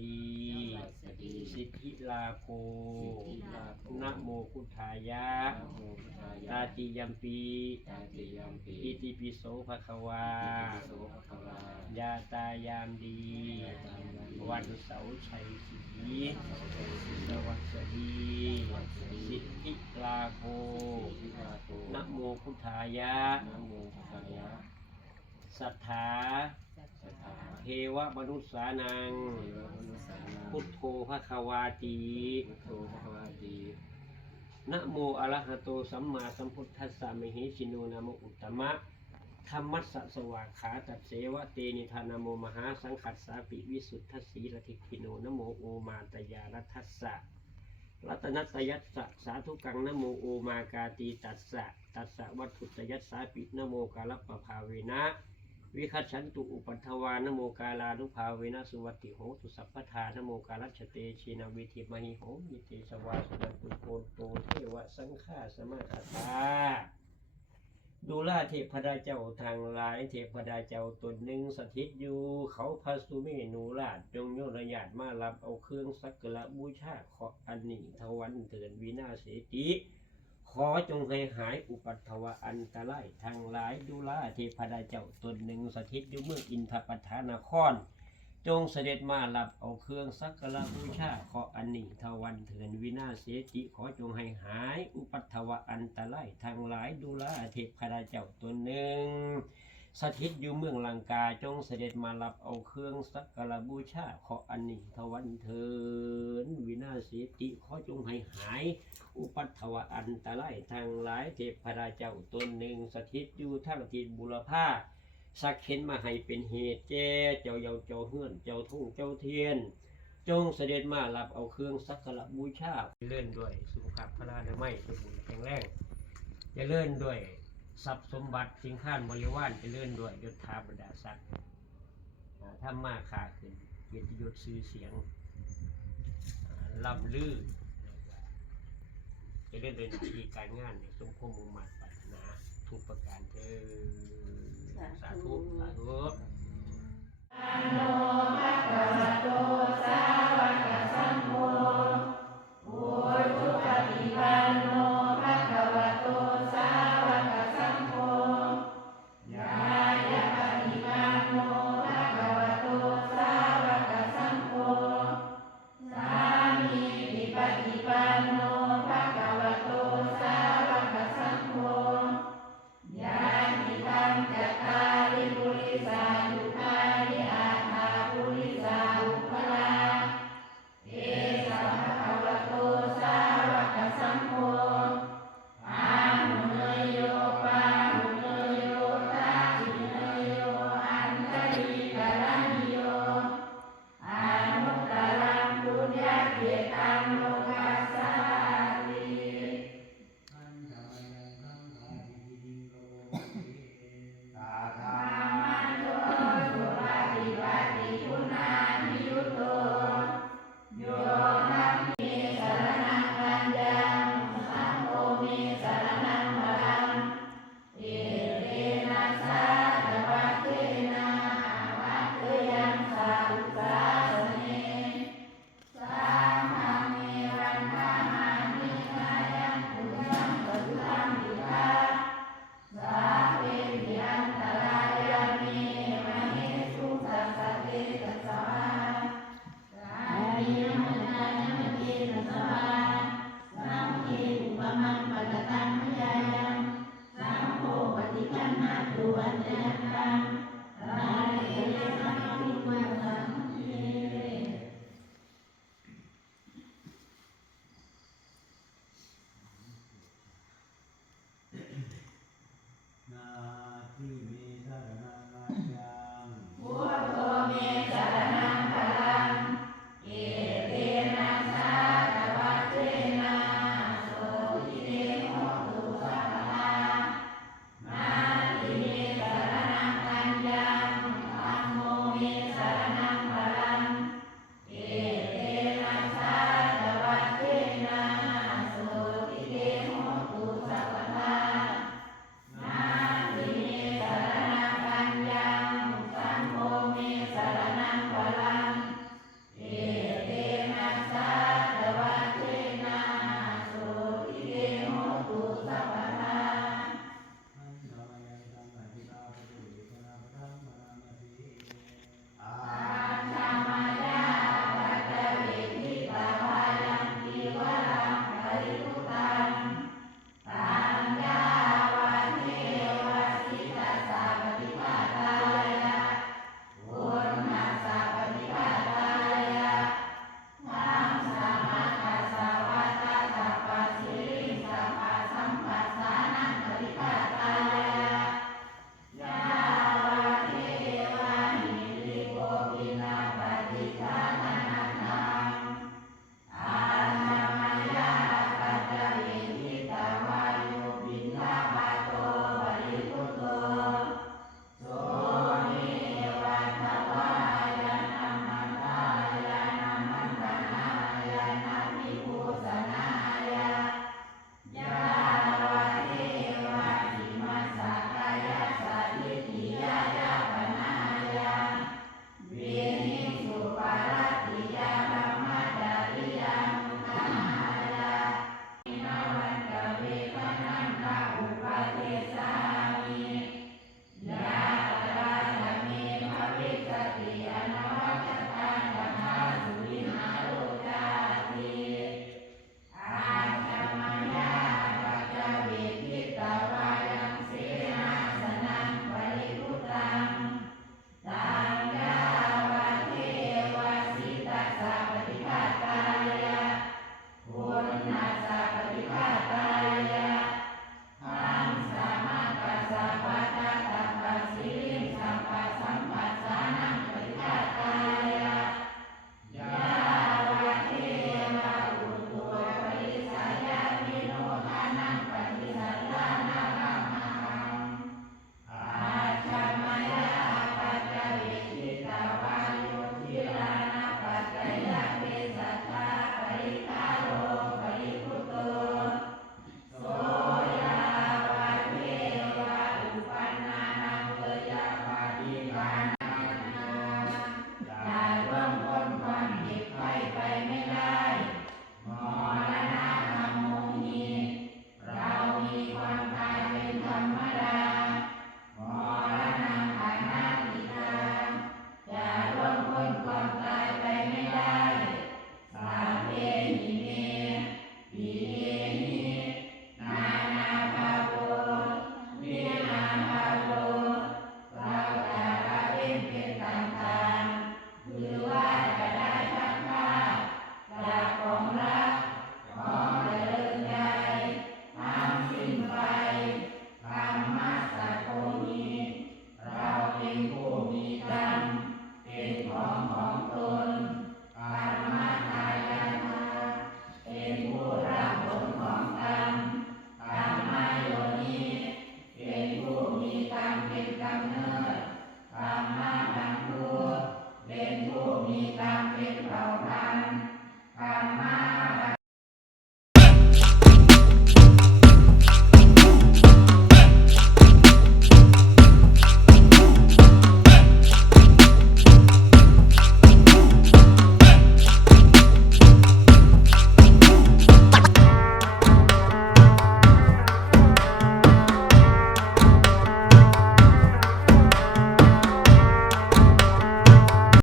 ดีสดีสิทธิลาโภสิทธิลาโภนะโมพุทธายะนะโมพุทธายะตาติยัมปีตาติยัมปีอิติปิโสภะคะวาอิติปิโสภะคะวายาตายามดีตามยัมวันเสาร์ชัยศรีเสาชัยศรีสวัสดีสวัสดีสิทธิลาโภสิทธิลาโภนะโมพุทธายะนะโมพุทธายะสัทธาสัทธา เทวมนุษสานังเทวมนุษสานัง พุทโธภะคะวาติพุทโธภะคะวาตินะโมอะระหะโตสัมมาสัมพุทธัสสะมหิชิโนนะโมอุตตมะธรรมัสสะสวากขาตัดเสวะเตนิธานะโมมหาสังขัสสาปิวิสุทธัสสีรติคิโนนะโมโอมาตยารัทัสสะรัตนัตยัสสะสาธุกังนะโมโอมากาตีตัสสะตัสสะวัตถุตยัสสาปินะโมกาลปปภาเวนะ วิคัตฉันตุอุปัฏฐวานโมกาลานุภาเวนะสุวัติโหตุสัพพทานโมกาลัชเตชีนาวิธิมหิโหมิเตสวาสนังปุโกโตเทวสังฆาสมาคตาดูแลเทพดาเจ้าทางหลาย เทพดาเจ้าตนหนึ่งสถิตอยู่ เขาพระสุเมนูราชจงโยนญาตมารับเอาเครื่องสักกระบูชาขออันนี้ทวันเถินวินาศเสติ ขอจงให้หายอุปัตถวะอันตรายทางหลายดุลาเทพดาเจ้าตนหนึ่งสถิตอยู่เมืองอินทปัฏฐานคร จงเสด็จมาหลับเอาเครื่องสักการะบูชาขออันนี้ทวันเถินวินาศเสติขอจงให้หายอุปัตถวะอันตรายทางหลายดุลาเทพดาเจ้าตนหนึ่ง สถิตอยู่เมืองลังกาจงเสด็จมารับเอาเครื่องสักการะบูชาขออันนี้ทวันเถินวินาศเสติขอจงให้หาย อุปัตถวะอันตรายทางหลายเทพดาเจ้าตนหนึ่งสถิตอยู่ทั้งทิศบุรพาสักเข็นมาให้เป็นเหตุแจ้เจ้าเยาเจ้าเฮือนเจ้าทุ่งเจ้าเทียน จงเสด็จมารับเอาเครื่องสักการะบูชาเลื่อนด้วยสุขภาพพระราชไม่สมบูรณ์แข็งแรงจะเลื่อนด้วย ทรัพย์สมบัติสิ่งข้านบริวารจะเลื่อนด้วยยศถาบรรดาศักดิ์อ่าถ้ามาขาขึ้นเกียรติยศชื่อเสียงอ่าลำลือจะเล่นเป็นหน้าที่การงานในสมพงษ์มุมมัดปรารถนาทุกประการเธอญสาธุ สาธุปุริสายุคานิอาภาปุริสา